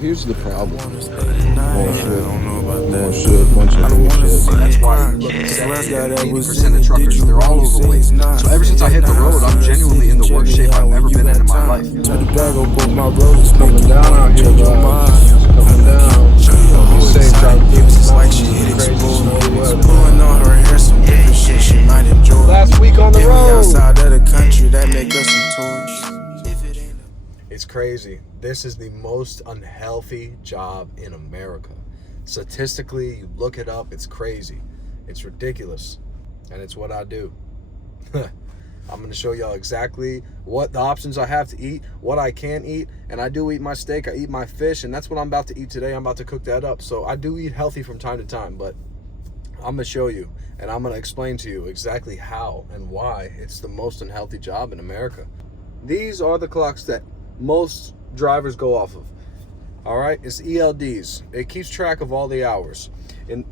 Here's the problem. More shit, bunch of bullshit. That's why you look today, 80% of truckers, they're all overweight. So ever since I hit the road, I'm genuinely in the worst shape I've ever been in my life. It's coming down out here, guys. It's coming down. Be safe, try to keep it like she hit crazy snowy weather. Pulling on her hair, some different shit she might enjoy. Last week on the road. Outside of the country, that make us some tourists. It's crazy. This is the most unhealthy job in America. Statistically, you look it up, it's crazy. It's ridiculous. And it's what I do. I'm going to show y'all exactly what the options I have to eat, what I can eat, and I do eat my steak, I eat my fish, and that's what I'm about to eat today. I'm about to cook that up. So I do eat healthy from time to time, but I'm going to show you, and I'm going to explain to you exactly how and why it's the most unhealthy job in America. These are the clocks that most drivers go off of. All right, it's ELDs. It keeps track of all the hours. In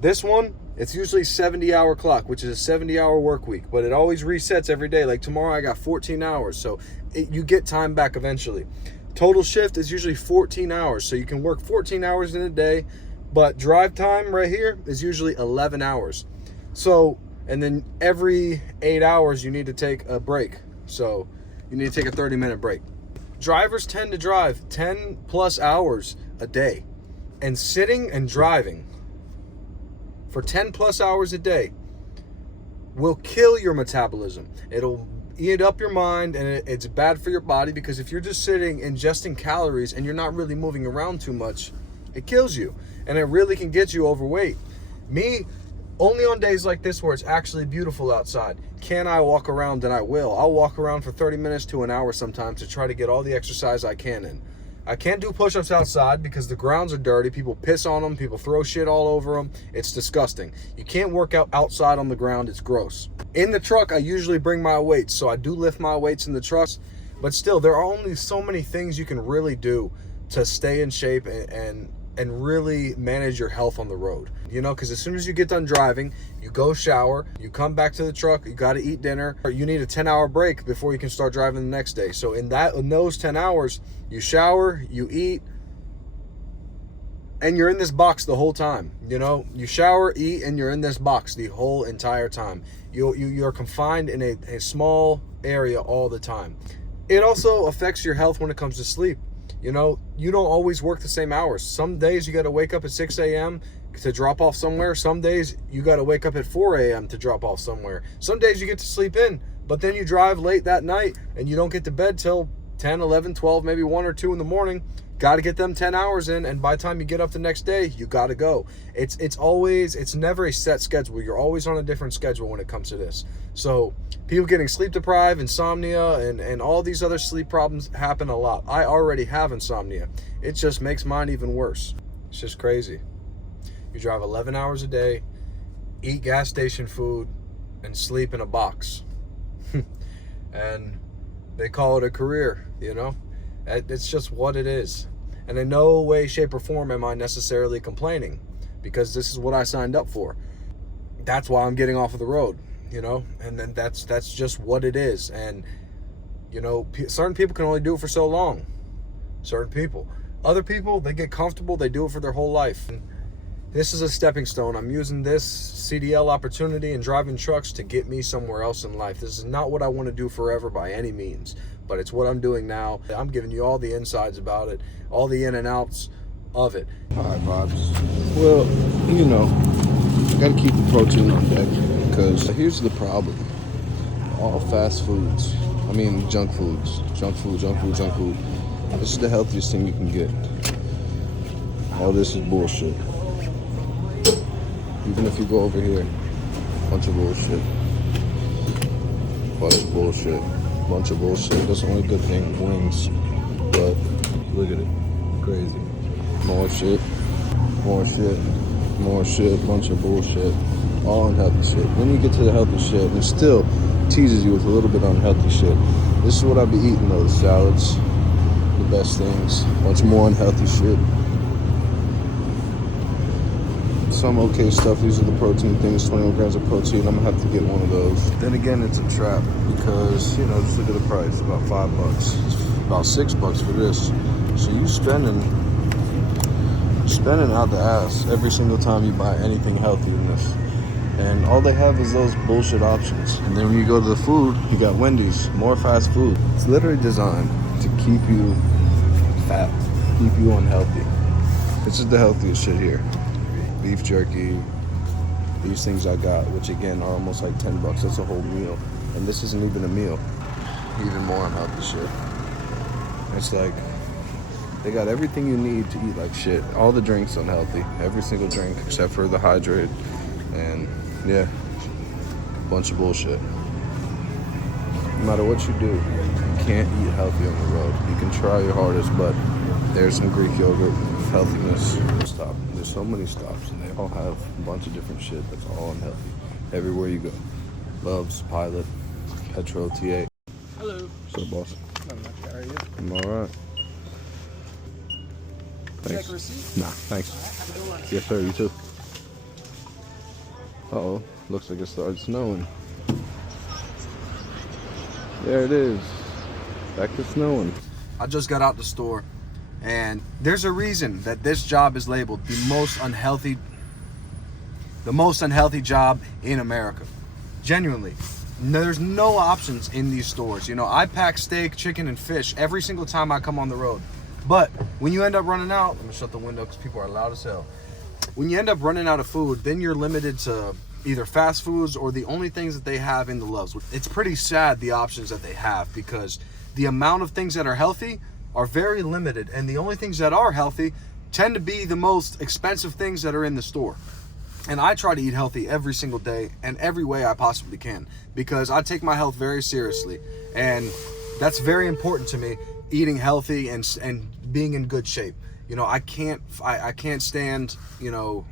this one, it's usually 70-hour clock, which is a 70-hour work week, but it always resets every day. Like tomorrow I got 14 hours, so you get time back eventually. Total shift is usually 14 hours, so you can work 14 hours in a day, but drive time right here is usually 11 hours. So, and then every 8 hours you need to take a break. So you need to take a 30-minute break. Drivers tend to drive 10 plus hours a day, and sitting and driving for 10 plus hours a day will kill your metabolism. It'll eat up your mind, and it's bad for your body, because if you're just sitting ingesting calories and you're not really moving around too much, it kills you, and it really can get you overweight. Me, only on days like this where it's actually beautiful outside can I walk around, and I will. I'll walk around for 30 minutes to an hour sometimes to try to get all the exercise I can in. I can't do push-ups outside because the grounds are dirty. People piss on them. People throw shit all over them. It's disgusting. You can't work out outside on the ground. It's gross. In the truck, I usually bring my weights, so I do lift my weights in the truck. But still, there are only so many things you can really do to stay in shape and really manage your health on the road. You know, because as soon as you get done driving, you go shower, you come back to the truck, you got to eat dinner. You need a 10-hour break before you can start driving the next day. So in those 10 hours, you shower, you eat, and you're in this box the whole time. You know, you shower, eat, and you're in this box the whole entire time. You're confined in a small area all the time. It also affects your health when it comes to sleep. You know, you don't always work the same hours. Some days you got to wake up at 6 a.m. to drop off somewhere. Some days you got to wake up at 4 a.m. to drop off somewhere. Some days you get to sleep in, but then you drive late that night and you don't get to bed till 10, 11, 12, maybe 1 or 2 in the morning. Got to get them 10 hours in, and by the time you get up the next day, you got to go. It's never a set schedule. You're always on a different schedule when it comes to this. So people getting sleep deprived, insomnia, and all these other sleep problems happen a lot. I already have insomnia. It just makes mine even worse. It's just crazy. You drive 11 hours a day, eat gas station food, and sleep in a box. And they call it a career, you know? It's just what it is. And in no way, shape, or form am I necessarily complaining, because this is what I signed up for. That's why I'm getting off of the road, you know? And then that's just what it is. And, you know, certain people can only do it for so long. Certain people. Other people, they get comfortable, they do it for their whole life. And this is a stepping stone. I'm using this CDL opportunity and driving trucks to get me somewhere else in life. This is not what I want to do forever by any means, but it's what I'm doing now. I'm giving you all the insides about it, all the in and outs of it. All right, Bobs. Well, you know, got to keep the protein on deck, because here's the problem. All fast foods. I mean, junk foods. Junk food. This is the healthiest thing you can get. All this is bullshit. Even if you go over here, bunch of bullshit. Bunch of bullshit. That's the only good thing, wings. But look at it, crazy. More shit, bunch of bullshit. All unhealthy shit. Then you get to the healthy shit, and it still teases you with a little bit of unhealthy shit. This is what I be eating though, the salads, the best things. Bunch more unhealthy shit. Some okay stuff. These are the protein things, 21 grams of protein. I'm gonna have to get one of those. Then again, it's a trap, because, you know, just look at the price, about $5. It's about $6 for this. So you spending spending out the ass every single time you buy anything healthy in this. And all they have is those bullshit options. And then when you go to the food, you got Wendy's, more fast food. It's literally designed to keep you fat, keep you unhealthy. This is the healthiest shit here. Beef jerky, these things I got, which again are almost like $10. That's a whole meal. And this isn't even a meal. Even more unhealthy shit. It's like, they got everything you need to eat like shit. All the drinks unhealthy. Every single drink except for the hydrate. And yeah, bunch of bullshit. No matter what you do, you can't eat healthy on the road. You can try your hardest, but there's some Greek yogurt, healthiness. Stop. There's so many stops, and they all have a bunch of different shit that's all unhealthy. Everywhere you go. Love's, Pilot, Petro, TA. Hello. What's up, boss? How are you? I'm alright. Thanks. Check receipt? Nah, thanks. Have a good one. Yes, sir. You too. Uh-oh. Looks like it started snowing. There it is. Back to snowing. I just got out the store, and there's a reason that this job is labeled the most unhealthy job in America. Genuinely. There's no options in these stores. You know, I pack steak, chicken, and fish every single time I come on the road. But when you end up running out, let me shut the window because people are loud as hell. When you end up running out of food, then you're limited to either fast foods or the only things that they have in the Loves. It's pretty sad, the options that they have, because the amount of things that are healthy are very limited, and the only things that are healthy tend to be the most expensive things that are in the store. And I try to eat healthy every single day and every way I possibly can, because I take my health very seriously, and that's very important to me, eating healthy and being in good shape. You know, I can't stand, you know,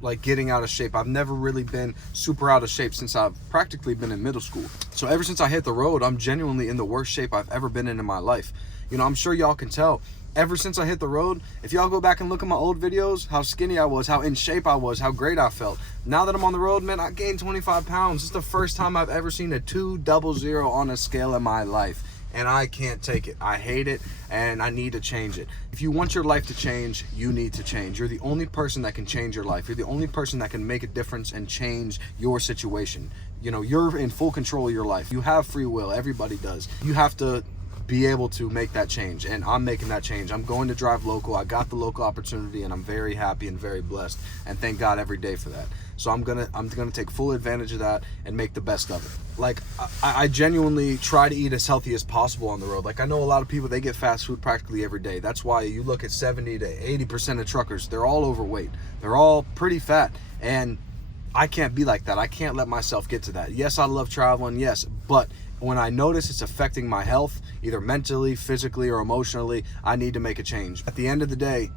like getting out of shape. I've never really been super out of shape since I've practically been in middle school. So ever since I hit the road, I'm genuinely in the worst shape I've ever been in my life. You know, I'm sure y'all can tell. Ever since I hit the road, if y'all go back and look at my old videos, how skinny I was, how in shape I was, how great I felt. Now that I'm on the road, man, I gained 25 pounds. It's the first time I've ever seen a 200 on a scale in my life. And I can't take it. I hate it, and I need to change it. If you want your life to change, you need to change. You're the only person that can change your life. You're the only person that can make a difference and change your situation. You know, you're in full control of your life. You have free will. Everybody does. You have to be able to make that change, and I'm making that change. I'm going to drive local. I got the local opportunity, and I'm very happy and very blessed, and thank God every day for that. So I'm gonna take full advantage of that and make the best of it. Like, I genuinely try to eat as healthy as possible on the road. Like, I know a lot of people, they get fast food practically every day. That's why you look at 70 to 80% of truckers, they're all overweight. They're all pretty fat, and I can't be like that. I can't let myself get to that. Yes, I love traveling, yes, but when I notice it's affecting my health, either mentally, physically, or emotionally, I need to make a change. At the end of the day,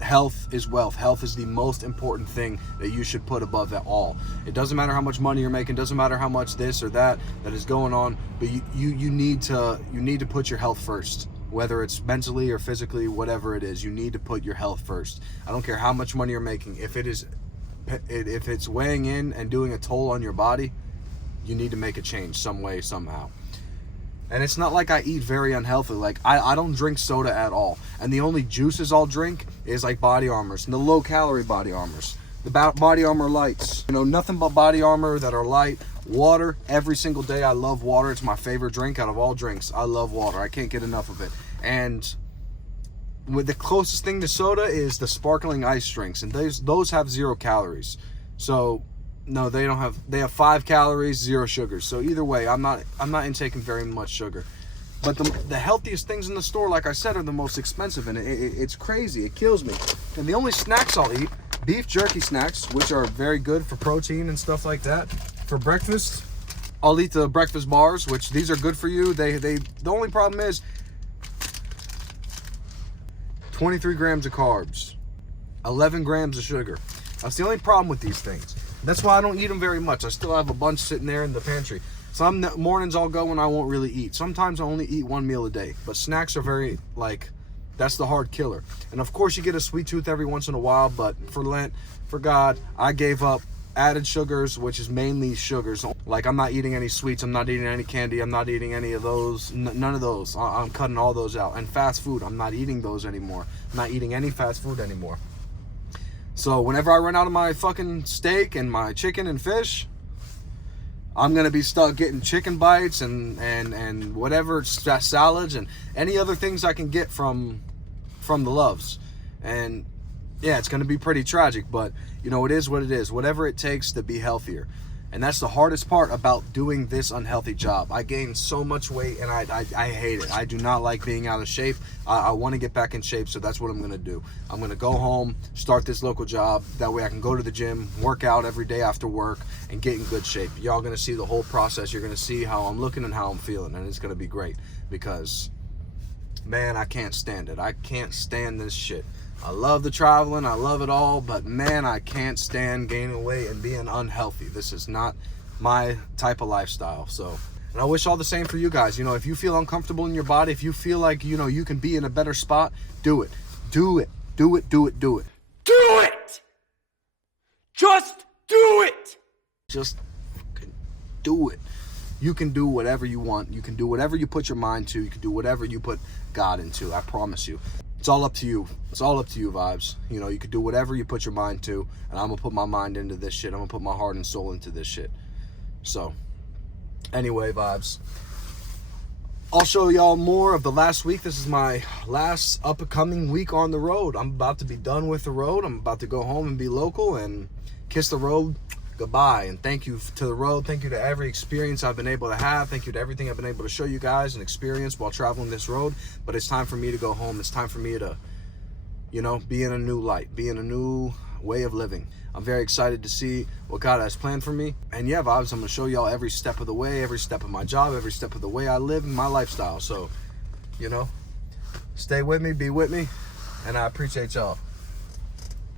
health is wealth. Health is the most important thing that you should put above it all. It doesn't matter how much money you're making, doesn't matter how much this or that is going on, but you need to put your health first. Whether it's mentally or physically, whatever it is, you need to put your health first. I don't care how much money you're making. If it's weighing in and doing a toll on your body, you need to make a change some way, somehow. And it's not like I eat very unhealthy. Like, I don't drink soda at all. And the only juices I'll drink is like Body Armors, and the low-calorie Body Armors. The Body Armor Lights. You know, nothing but Body Armor that are light. Water, every single day. I love water. It's my favorite drink out of all drinks. I love water. I can't get enough of it. And with the closest thing to soda is the sparkling ice drinks. And those have 0 calories. So no, they don't have. They have 5 calories, 0 sugars. So either way, I'm not intaking very much sugar. But the healthiest things in the store, like I said, are the most expensive, and it's crazy. It kills me. And the only snacks I'll eat, beef jerky snacks, which are very good for protein and stuff like that. For breakfast, I'll eat the breakfast bars, which these are good for you. The only problem is 23 grams of carbs, 11 grams of sugar. That's the only problem with these things. That's why I don't eat them very much. I still have a bunch sitting there in the pantry. Some mornings I'll go and I won't really eat. Sometimes I only eat 1 meal a day. But snacks are very, like, that's the hard killer. And of course you get a sweet tooth every once in a while, but for Lent, for God, I gave up added sugars, which is mainly sugars. Like, I'm not eating any sweets. I'm not eating any candy. I'm not eating any of those. None of those. I'm cutting all those out. And fast food, I'm not eating those anymore. I'm not eating any fast food anymore. So whenever I run out of my fucking steak and my chicken and fish, I'm going to be stuck getting chicken bites and whatever salads and any other things I can get from the Loves. And yeah, it's going to be pretty tragic, but you know, it is what it is. Whatever it takes to be healthier. And that's the hardest part about doing this unhealthy job. I gained so much weight and I hate it. I do not like being out of shape. I want to get back in shape, so that's what I'm going to do. I'm going to go home, start this local job. That way I can go to the gym, work out every day after work, and get in good shape. Y'all going to see the whole process. You're going to see how I'm looking and how I'm feeling, and it's going to be great because, man, I can't stand it. I can't stand this shit. I love the traveling, I love it all, but man, I can't stand gaining weight and being unhealthy. This is not my type of lifestyle. So, and I wish all the same for you guys. You know, if you feel uncomfortable in your body, if you feel like, you know, you can be in a better spot, do it. Do it. Do it, do it, do it. Do it! Just do it! Just do it. You can do whatever you want. You can do whatever you put your mind to. You can do whatever you put God into. I promise you. It's all up to you. It's all up to you, Vibes. You know, you can do whatever you put your mind to, and I'm going to put my mind into this shit. I'm going to put my heart and soul into this shit. So, anyway, Vibes. I'll show y'all more of the last week. This is my last upcoming week on the road. I'm about to be done with the road. I'm about to go home and be local and kiss the road goodbye. And thank you to the road. Thank you to every experience I've been able to have. Thank you to everything I've been able to show you guys and experience while traveling this road. But it's time for me to go home. It's time for me to, you know, be in a new light, be in a new way of living. I'm very excited to see what God has planned for me. And yeah, Vibes, I'm going to show y'all every step of the way, every step of my job, every step of the way I live in my lifestyle. So, you know, stay with me, be with me, and I appreciate y'all.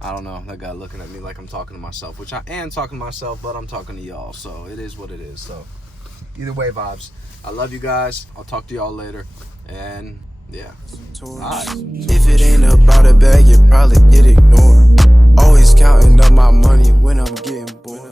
I don't know, that guy looking at me like I'm talking to myself, which I am talking to myself, but I'm talking to y'all, so it is what it is. So either way, Vibes, I love you guys. I'll talk to y'all later, and yeah. Bye. If it ain't about a bag, you probably get ignored. Always counting up my money when I'm getting bored.